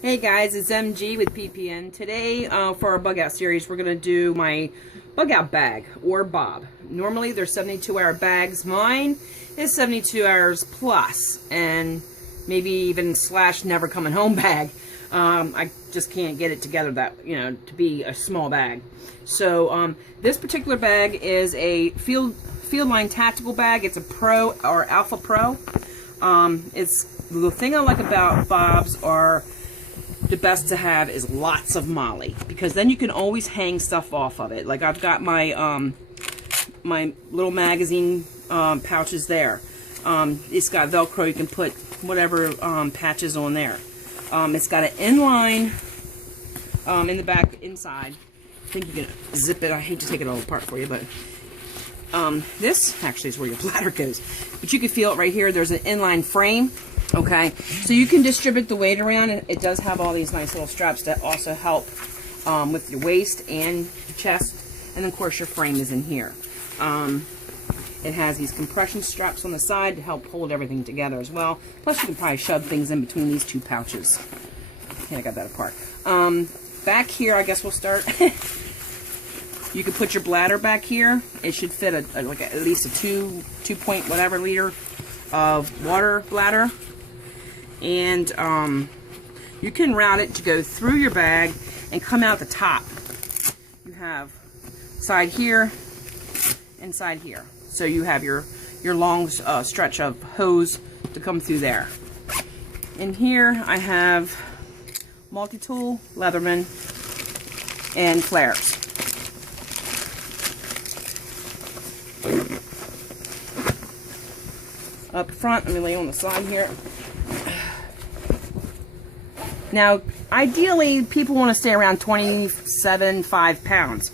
Hey guys, it's MG with PPN. Today, for our bug out series, we're going to do my bug out bag, or bob. Normally, they're 72-hour bags. Mine is 72 hours plus, and maybe even / never coming home bag. I just can't get it together that, to be a small bag. So, this particular bag is a field line tactical bag. It's a Pro or Alpha Pro. It's the thing I like about bobs are the best to have is lots of molly, because then you can always hang stuff off of it. Like I've got my my little magazine pouches there. It's got Velcro. You can put whatever patches on there. It's got an inline in the back inside. I think you can zip it. I hate to take it all apart for you, but this actually is where your bladder goes. But you can feel it right here. There's an inline frame. Okay, so you can distribute the weight around. It does have all these nice little straps that also help with your waist and your chest. And of course your frame is in here. It has these compression straps on the side to help hold everything together as well. Plus you can probably shove things in between these two pouches. Okay, I got that apart. Back here, I guess we'll start. You can put your bladder back here. It should fit like at least a 2 point whatever liter of water bladder. And you can route it to go through your bag and come out the top. You have side here and side here. So you have your long stretch of hose to come through there. In here I have multi-tool, Leatherman, and flares. Up front, let me lay on the side here. Now, ideally, people want to stay around 27.5 pounds.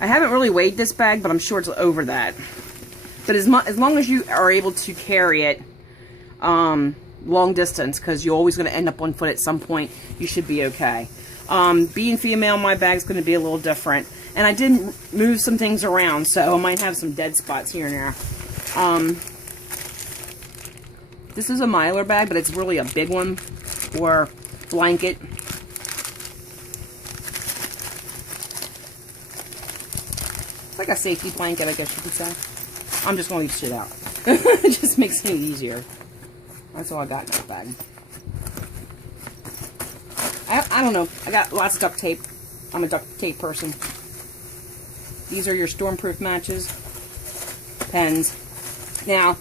I haven't really weighed this bag, but I'm sure it's over that. But as long as you are able to carry it long distance, because you're always going to end up on foot at some point, you should be okay. Being female, my bag's going to be a little different. And I did move some things around, so I might have some dead spots here and there. This is a Mylar bag, but it's really a big one, or blanket. It's like a safety blanket, I guess you could say. I'm just going to leave shit out. It just makes things easier. That's all I got in that bag. I don't know. I got lots of duct tape. I'm a duct tape person. These are your stormproof matches. Pens. Now,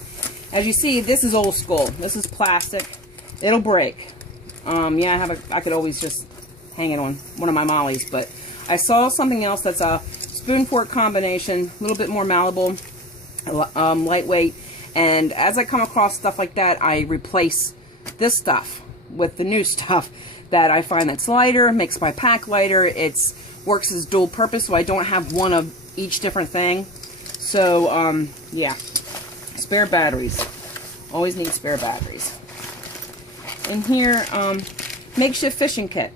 as you see, this is old school. This is plastic. It'll break. Yeah, I could always just hang it on one of my mollies, but I saw something else that's a spoon fork combination, a little bit more malleable, lightweight, and as I come across stuff like that, I replace this stuff with the new stuff that I find that's lighter, makes my pack lighter. It's works as dual purpose, so I don't have one of each different thing. So, yeah. Spare batteries. Always need spare batteries. In here, makeshift fishing kit.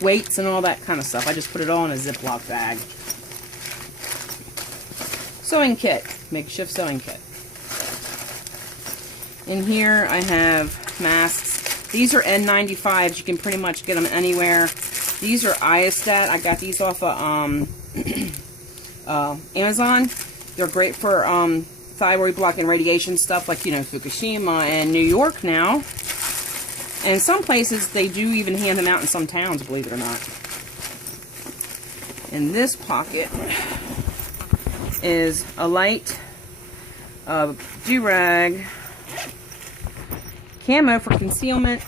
Weights and all that kind of stuff. I just put it all in a Ziploc bag. Sewing kit. Makeshift sewing kit. In here, I have masks. These are N95s. You can pretty much get them anywhere. These are Iostat. I got these off of Amazon. They're great for thyroid blocking radiation stuff, like, Fukushima and New York now. And some places, they do even hand them out in some towns, believe it or not. In this pocket is a light, do-rag, camo for concealment,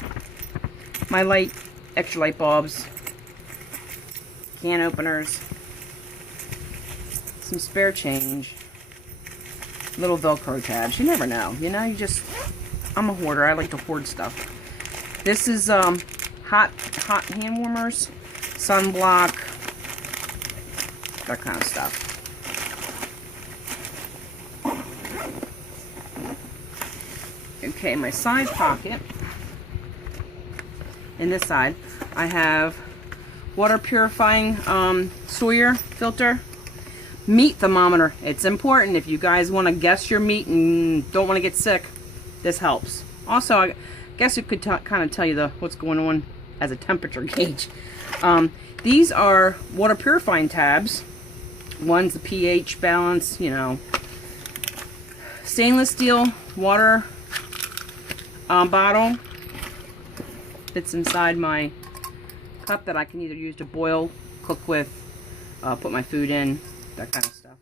my light, extra light bulbs, can openers, some spare change, little Velcro tabs. You never know. I'm a hoarder. I like to hoard stuff. This is hot hand warmers, sunblock, that kind of stuff. Okay, my side pocket. In this side, I have water purifying Sawyer filter. Meat thermometer. It's important if you guys want to guess your meat and don't want to get sick. This helps. Also, I guess it could kind of tell you what's going on as a temperature gauge. These are water purifying tabs. One's the pH balance, you know. Stainless steel water bottle. Fits inside my cup that I can either use to boil, cook with, put my food in, that kind of stuff.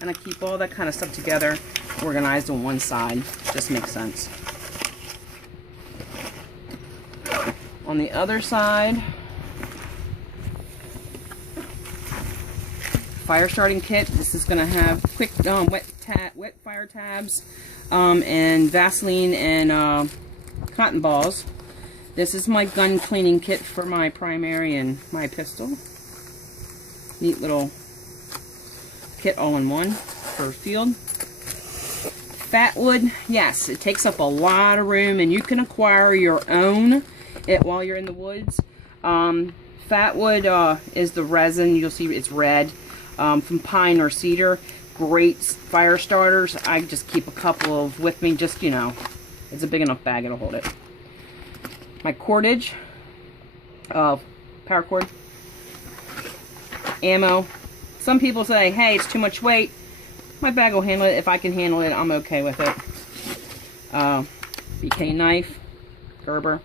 And I keep all that kind of stuff together, organized on one side. Just makes sense. On the other side, fire starting kit. This is going to have quick wet fire tabs and Vaseline and cotton balls. This is my gun cleaning kit for my primary and my pistol. Neat little kit all in one for field. Fat wood, yes, it takes up a lot of room, and you can acquire your own while you're in the woods. Fat wood is the resin. You'll see it's red, from pine or cedar. Great fire starters. I just keep a couple of with me, just, you know, it's a big enough bag, it'll hold it. My cordage, paracord, ammo. Some people say, hey, it's too much weight. My bag will handle it. If I can handle it, I'm okay with it. BK knife, Gerber.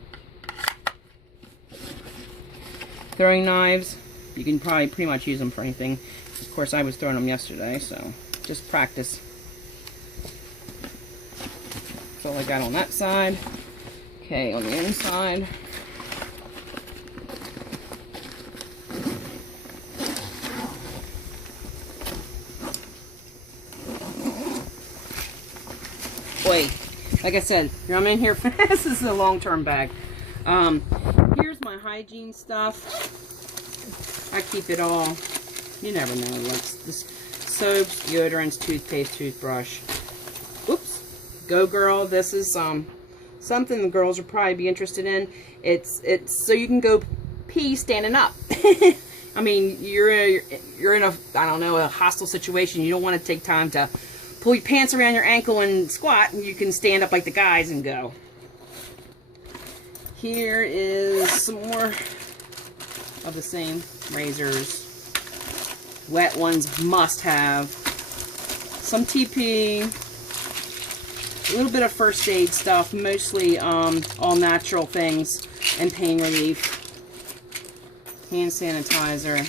Throwing knives. You can probably pretty much use them for anything. Of course, I was throwing them yesterday, so just practice. That's all I got on that side. Okay, on the inside. Wait, like I said, I'm in here for this is a long-term bag. Here's my hygiene stuff. I keep it all. You never know, like this soaps, deodorants, toothpaste, toothbrush. Oops, Go Girl. This is something the girls will probably be interested in. It's so you can go pee standing up. I mean, you're in a, I don't know, a hostile situation. You don't want to take time to pull your pants around your ankle and squat, and you can stand up like the guys and go. Here is some more of the same razors. Wet ones must have. Some TP. A little bit of first aid stuff. Mostly all natural things and pain relief. Hand sanitizer.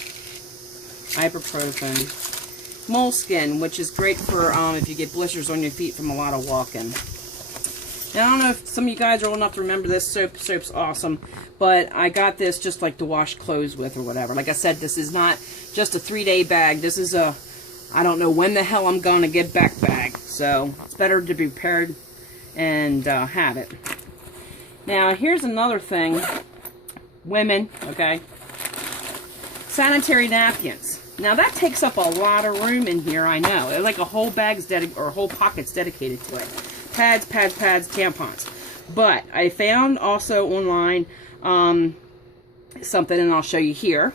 Ibuprofen. Moleskin, which is great for if you get blisters on your feet from a lot of walking. Now, I don't know if some of you guys are old enough to remember this soap. Soap's awesome, but I got this just like to wash clothes with or whatever. Like I said, this is not just a 3-day bag. This is a, I don't know when the hell I'm going to get back bag. So it's better to be prepared and have it. Now, here's another thing. Women, okay? Sanitary napkins. Now that takes up a lot of room in here, I know. Like a whole bag's or whole pocket's dedicated to it. Pads, tampons. But I found also online something, and I'll show you here.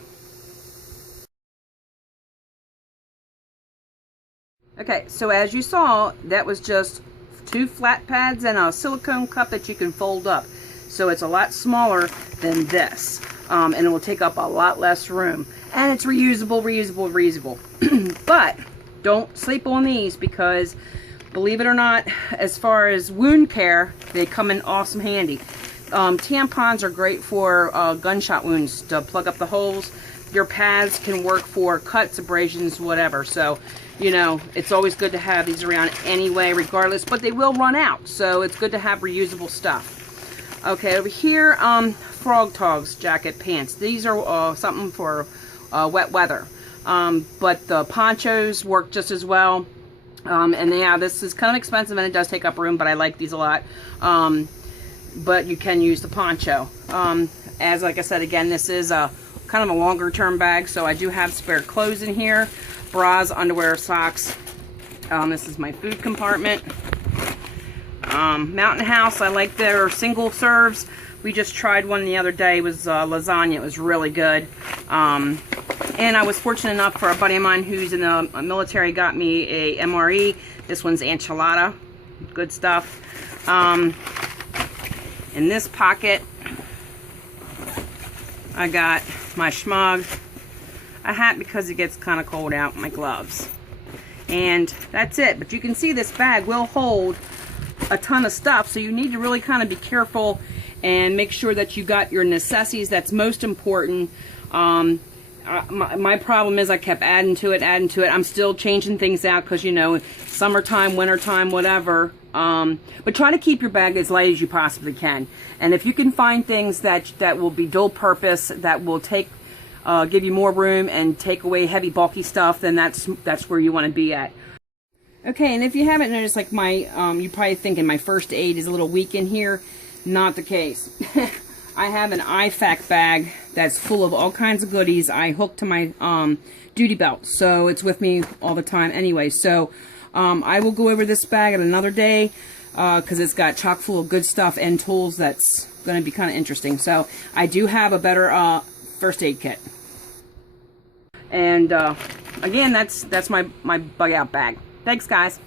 Okay, so as you saw, that was just 2 flat pads and a silicone cup that you can fold up. So it's a lot smaller than this. And it will take up a lot less room. And it's reusable. But don't sleep on these, because believe it or not, as far as wound care, they come in awesome handy. Tampons are great for gunshot wounds, to plug up the holes. Your pads can work for cuts, abrasions, whatever. So, you know, it's always good to have these around anyway, regardless. But they will run out, so it's good to have reusable stuff. Okay, over here, Frog Togs jacket pants. These are something for wet weather. But the ponchos work just as well. And yeah, this is kind of expensive and it does take up room, but I like these a lot. But you can use the poncho. As like I said, again, this is a kind of a longer term bag, so I do have spare clothes in here. Bras, underwear, socks. This is my food compartment. Mountain House, I like their single serves. We just tried one the other day. It was lasagna. It was really good. And I was fortunate enough for a buddy of mine who's in the military got me a MRE. This one's enchilada. Good stuff. In this pocket, I got my schmog, a hat because it gets kind of cold out, my gloves. And that's it. But you can see this bag will hold a ton of stuff, so you need to really kind of be careful and make sure that you got your necessities. That's most important. My problem is I kept adding to it. I'm still changing things out because, you know, summertime, wintertime, whatever. But try to keep your bag as light as you possibly can. And if you can find things that will be dual purpose, that will give you more room and take away heavy bulky stuff, then that's where you want to be at. Okay, and if you haven't noticed, like you're probably thinking my first aid is a little weak in here. Not the case. I have an IFAC bag that's full of all kinds of goodies. I hook to my duty belt, so it's with me all the time anyway. So I will go over this bag at another day because it's got chock full of good stuff and tools that's going to be kind of interesting. So I do have a better first aid kit. And again, that's my bug out bag. Thanks, guys.